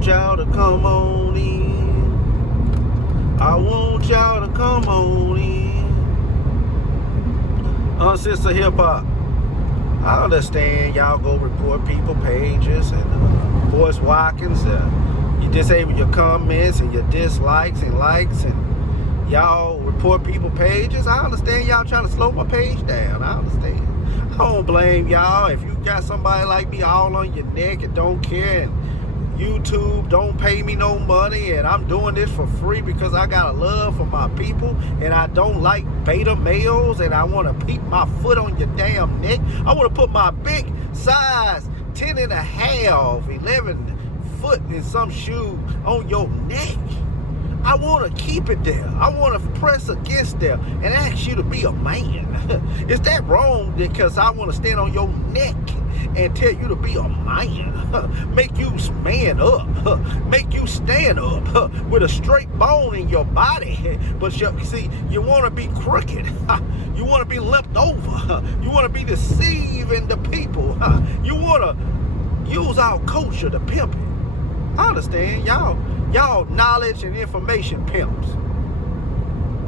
want y'all to come on in. I want y'all to come on in. Sister Hip Hop, I understand y'all go report people pages and voice walkings. You disable your comments and your dislikes and likes, and y'all report people pages. I understand y'all trying to slow my page down. I understand. I don't blame y'all if you got somebody like me all on your neck and don't care, and YouTube don't pay me no money, and I'm doing this for free because I got a love for my people, and I don't like beta males, and I want to peep my foot on your damn neck. I want to put my big size 10 and a half, 11 foot in some shoe on your neck. I want to keep it there. I want to press against there and ask you to be a man. Is that wrong? Because I want to stand on your neck and tell you to be a man. Make you man up. Make you stand up with a straight bone in your body. But you see, you want to be crooked. You want to be limped over. You want to be deceiving the people. You want to use our culture to pimp it. I understand. Y'all knowledge and information pimps.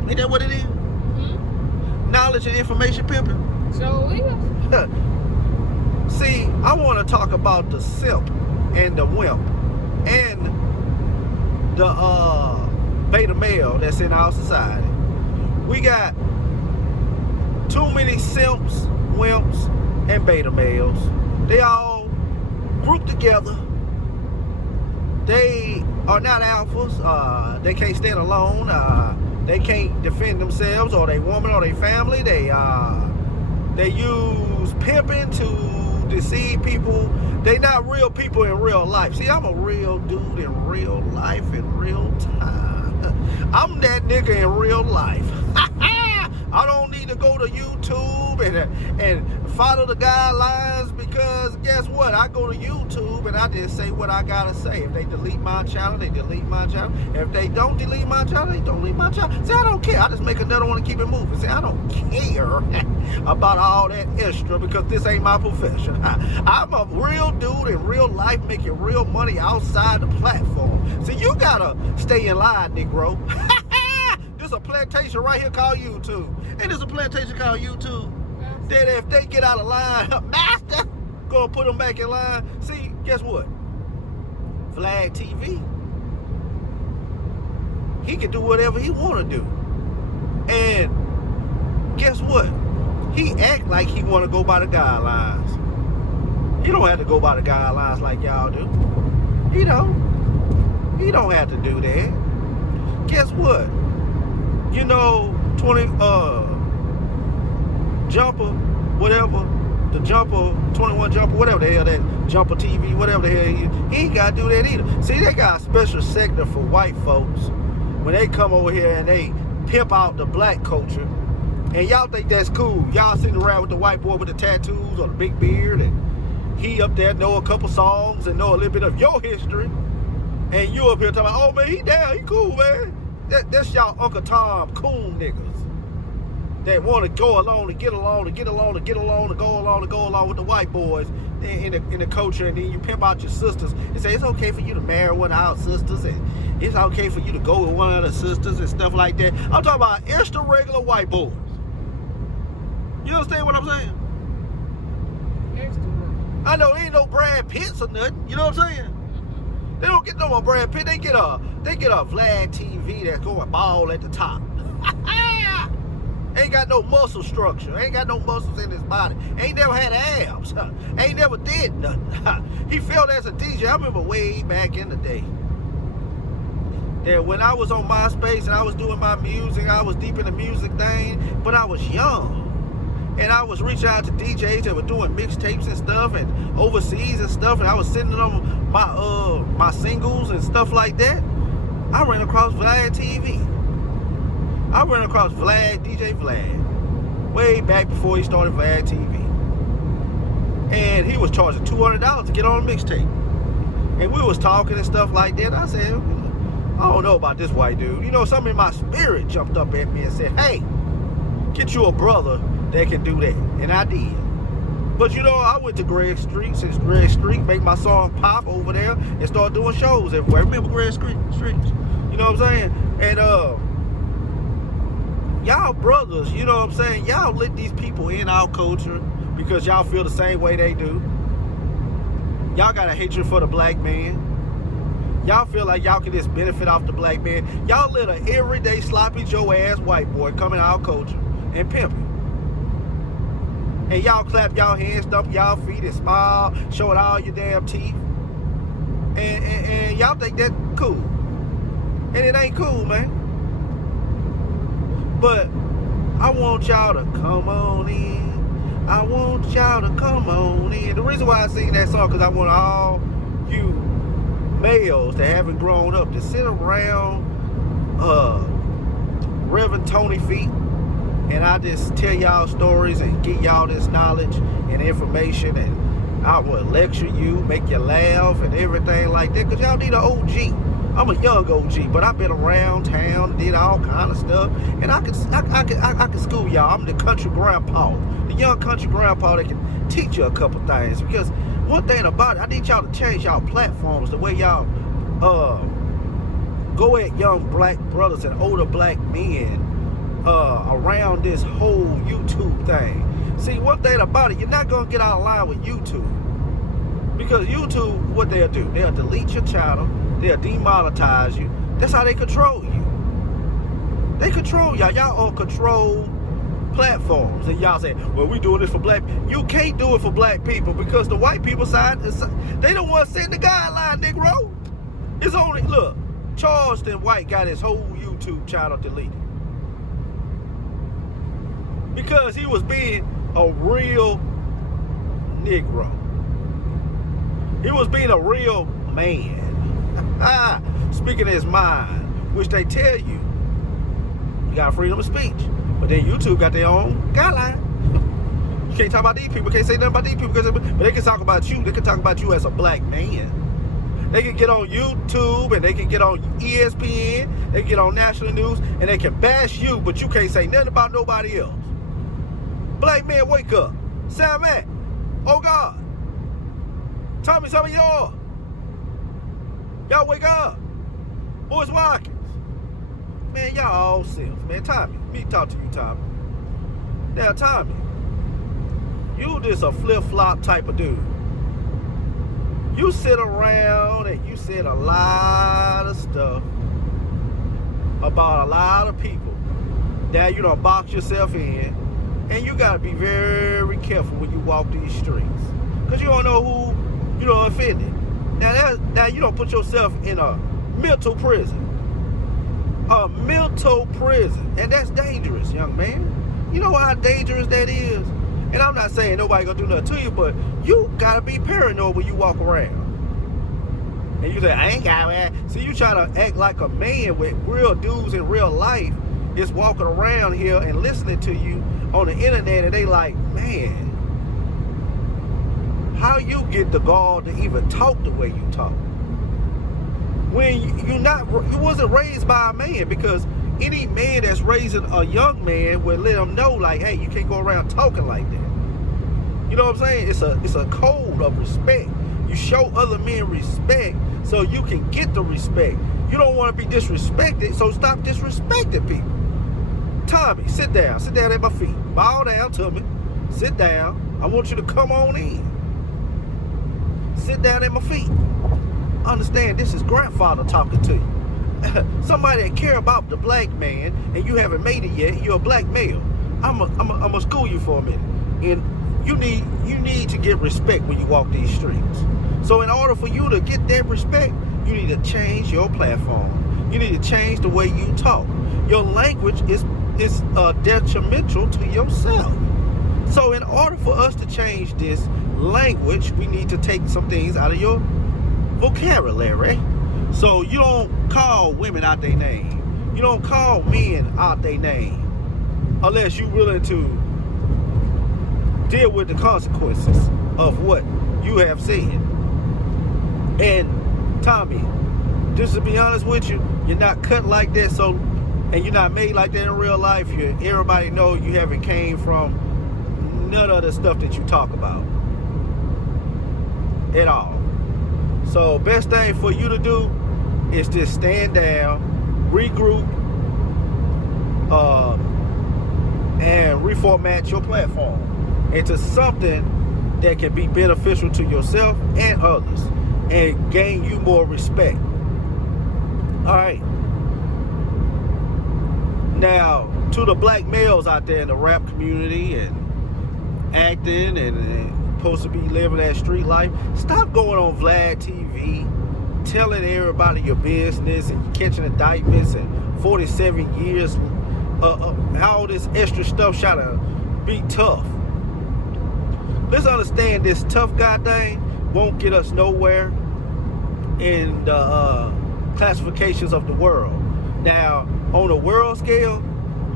Ain't that what it is? Mm-hmm. Knowledge and information pimping? So yeah. See, I want to talk about the simp and the wimp and the beta male that's in our society. We got too many simps, wimps, and beta males. They all grouped together. They are not alphas. They can't stand alone. They can't defend themselves or their woman or their family. They use pimping to deceive people. They not real people in real life. See, I'm a real dude in real life, in real time. I'm that nigga in real life. I don't need to go to YouTube and follow the guidelines, because guess what? I go to YouTube and I just say what I gotta say. If they delete my channel, they delete my channel. If they don't delete my channel, they don't delete my channel. See, I don't care. I just make another one and keep it moving. See, I don't care about all that extra, because this ain't my profession. I'm a real dude in real life making real money outside the platform. See, you gotta stay in line, Negro. There's a plantation right here called YouTube. And there's a plantation called YouTube. That if they get out of line, master, gonna put them back in line. See, guess what? Flag TV. He can do whatever he wanna do. And guess what? He act like he wanna go by the guidelines. He don't have to go by the guidelines like y'all do. He don't have to do that. Guess what? You know, 20 jumper, whatever, the jumper, 21 jumper, whatever the hell that jumper TV, whatever the hell he ain't gotta do that either. See, they got a special sector for white folks when they come over here and they pimp out the black culture, and y'all think that's cool. Y'all sitting around with the white boy with the tattoos or the big beard, and he up there know a couple songs and know a little bit of your history, and you up here talking about, oh man, he down, he cool, man. That's y'all Uncle Tom coon niggas that want to go along and get along and get along and get along and go along with the white boys in the culture, and then you pimp out your sisters and say it's okay for you to marry one of our sisters, and it's okay for you to go with one of the sisters and stuff like that. I'm talking about extra regular white boys. You understand what I'm saying? Extra regular. I know they ain't no Brad Pitts or nothing. You know what I'm saying? They don't get no more Brad Pitt. They get a Vlad TV that's going ball at the top. Ain't got no muscle structure. Ain't got no muscles in his body. Ain't never had abs. Ain't never did nothing. He failed as a DJ. I remember way back in the day that when I was on MySpace and I was doing my music, I was deep in the music thing, but I was young. And I was reaching out to DJs that were doing mixtapes and stuff and overseas and stuff, and I was sending them my singles and stuff like that. I ran across Vlad TV. I ran across DJ Vlad, way back before he started Vlad TV. And he was charging $200 to get on a mixtape. And we was talking and stuff like that. I said, I don't know about this white dude. You know, something in my spirit jumped up at me and said, hey, get you a brother that can do that. And I did. But you know, I went to Greg Street since Greg Street made my song pop over there and start doing shows everywhere. Remember Greg Street? You know what I'm saying? And y'all brothers, you know what I'm saying? Y'all let these people in our culture because y'all feel the same way they do. Y'all got a hatred for the black man. Y'all feel like y'all can just benefit off the black man. Y'all let an everyday sloppy Joe ass white boy come in our culture and pimp it. And y'all clap y'all hands, stomp y'all feet, and smile, showing all your damn teeth. And y'all think that cool. And it ain't cool, man. But I want y'all to come on in. I want y'all to come on in. The reason why I sing that song, because I want all you males that haven't grown up to sit around Reverend Tony feet, and I just tell y'all stories and give y'all this knowledge and information, and I will lecture you, make you laugh and everything like that, because y'all need an OG. I'm a young OG, but I've been around town, did all kind of stuff, and I can school y'all. I'm the country grandpa, the young country grandpa that can teach you a couple things. Because one thing about it, I need y'all to change y'all platforms, the way y'all go at young black brothers and older black men around this whole YouTube thing. See, one thing about it, you're not gonna get out of line with YouTube, because YouTube, what they'll do, they'll delete your channel. They'll demonetize you. That's how they control you. They control y'all. Y'all on control platforms. And y'all say, well, we doing this for black people. You can't do it for black people, because the white people side, they don't want to set the guideline, Negro. It's only, look, Charleston White got his whole YouTube channel deleted. Because he was being a real Negro. He was being a real man. Speaking his mind, which they tell you got freedom of speech, but then YouTube got their own guideline. You can't talk about these people, can't say nothing about these people, but they can talk about you. They can talk about you as a black man. They can get on YouTube, and they can get on ESPN, they can get on national news, and they can bash you, but you can't say nothing about nobody else. Black man, wake up. Sam Mack, oh God, tell me some of y'all. Y'all wake up. Boys Watkins. Man, y'all all simps. Man, Tommy, me talk to you, Tommy. Now, Tommy, you just a flip-flop type of dude. You sit around and you said a lot of stuff about a lot of people. Now you done box yourself in, and you gotta be very careful when you walk these streets, because you don't know who you done offended. Now you don't put yourself in a mental prison. A mental prison. And that's dangerous, young man. You know how dangerous that is? And I'm not saying nobody gonna do nothing to you, but you gotta be paranoid when you walk around. And you say, I ain't got that. See, you try to act like a man with real dudes in real life is walking around here and listening to you on the internet, and they like, man, how you get the gall to even talk the way you talk? When you wasn't raised by a man, because any man that's raising a young man would let him know, like, hey, you can't go around talking like that. You know what I'm saying? It's a code of respect. You show other men respect so you can get the respect. You don't want to be disrespected, so stop disrespecting people. Tommy, sit down. Sit down at my feet. Bow down to me. Sit down. I want you to come on in. Sit down at my feet. Understand, this is grandfather talking to you. Somebody that care about the black man, and you haven't made it yet. You're a black male. I'm gonna school you for a minute. And you need to get respect when you walk these streets. So in order for you to get that respect, you need to change your platform. You need to change the way you talk. Your language is detrimental to yourself. So in order for us to change this language, we need to take some things out of your vocabulary. So you don't call women out their name. You don't call men out their name unless you're willing to deal with the consequences of what you have said. And Tommy, just to be honest with you, you're not cut like that, so, and you're not made like that in real life. Everybody know you haven't came from none of the stuff that you talk about. at all. So best thing for you to do is just stand down, regroup, and reformat your platform into something that can be beneficial to yourself and others and gain you more respect. All right. Now, to the black males out there in the rap community and acting and supposed to be living that street life, stop going on Vlad TV telling everybody your business and catching indictments and 47 years, all this extra stuff trying to be tough. Let's understand this tough guy thing won't get us nowhere in the classifications of the world. Now, on a world scale,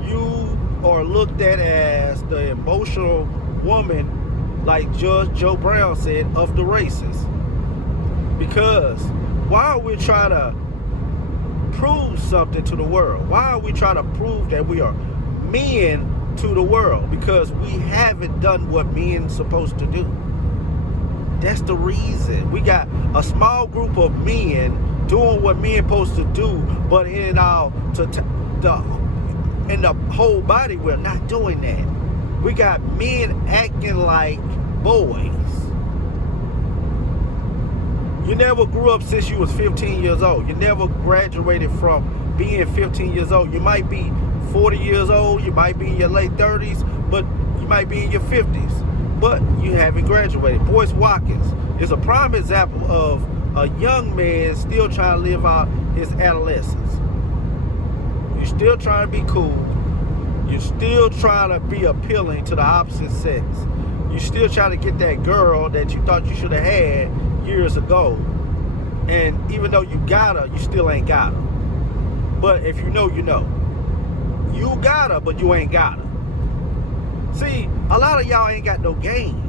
you are looked at as the emotional woman, like Judge Joe Brown said, of the races. Because why are we trying to prove something to the world? Why are we trying to prove that we are men to the world? Because we haven't done what men supposed to do. That's the reason. We got a small group of men doing what men supposed to do, but in the whole body, we're not doing that. We got men acting like boys. You never grew up since you was 15 years old. You never graduated from being 15 years old. You might be 40 years old, you might be in your late 30s, but you might be in your 50s, but you haven't graduated. Boyce Watkins is a prime example of a young man still trying to live out his adolescence. You're still trying to be cool. You're still trying to be appealing to the opposite sex. You're still trying to get that girl that you thought you should have had years ago. And even though you got her, you still ain't got her. But if you know, you know. You got her, but you ain't got her. See, a lot of y'all ain't got no game.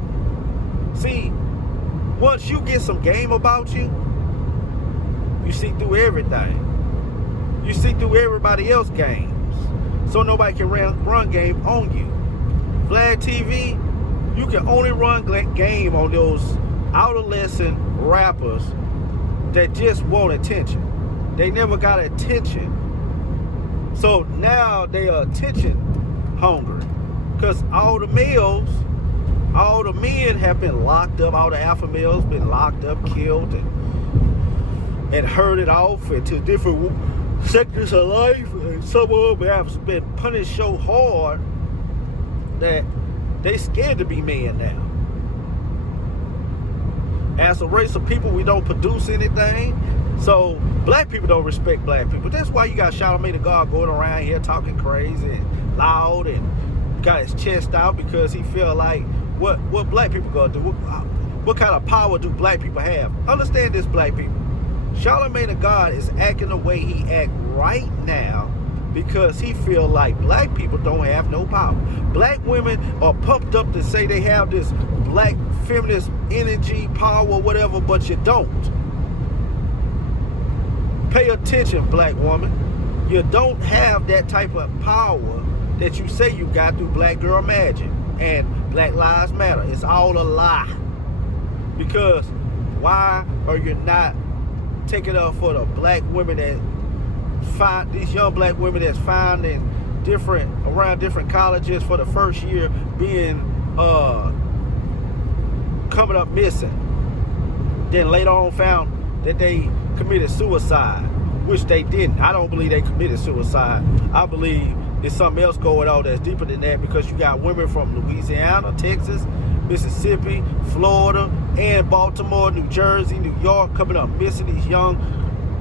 See, once you get some game about you, you see through everything. You see through everybody else's games. So nobody can run game on you. Vlad TV, you can only run game on those adolescent rappers that just want attention. They never got attention. So now they are attention hungry. Because all the males, all the men have been locked up, all the alpha males been locked up, killed, and herded off into different sectors of life. And some of them have been punished so hard that they scared to be men now. As a race of people, we don't produce anything. So black people don't respect black people. That's why you got Charlamagne the God going around here talking crazy and loud and got his chest out because he feel like what black people gonna do? What kind of power do black people have? Understand this, black people. Charlamagne the God is acting the way he act right now because he feel like black people don't have no power. Black women are pumped up to say they have this black feminist energy, power, whatever, but you don't. Pay attention, black woman. You don't have that type of power that you say you got through Black Girl Magic and Black Lives Matter. It's all a lie. Because why are you not taking up for the black women that find, these young black women that's found in around different colleges for the first year being coming up missing, then later on found that they committed suicide, which they didn't. I don't believe they committed suicide. I believe there's something else going on that's deeper than that, because you got women from Louisiana, Texas, Mississippi, Florida, and Baltimore, New Jersey, New York coming up missing. These young,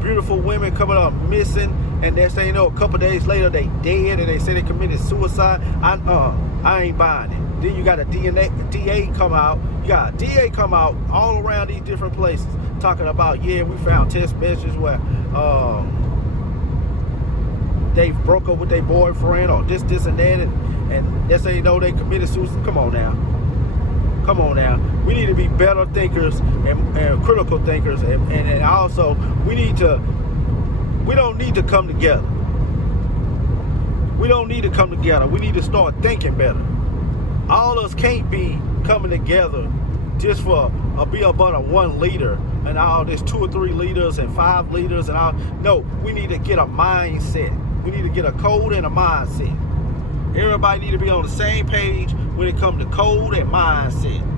beautiful women coming up missing, and they're saying, a couple days later they dead, and they say they committed suicide. I ain't buying it. Then you got a DA come out. You got a DA come out all around these different places talking about, yeah, we found test messages where they broke up with their boyfriend or this and that, and they say, they committed suicide. Come on now. We need to be better thinkers and critical thinkers, and also we don't need to come together. We don't need to come together. We need to start thinking better. All of us can't be coming together just for be about a 1 liter and all this 2 or 3 liters and 5 liters and all. No, we need to get a mindset. We need to get a code and a mindset. Everybody need to be on the same page when it comes to code and mindset.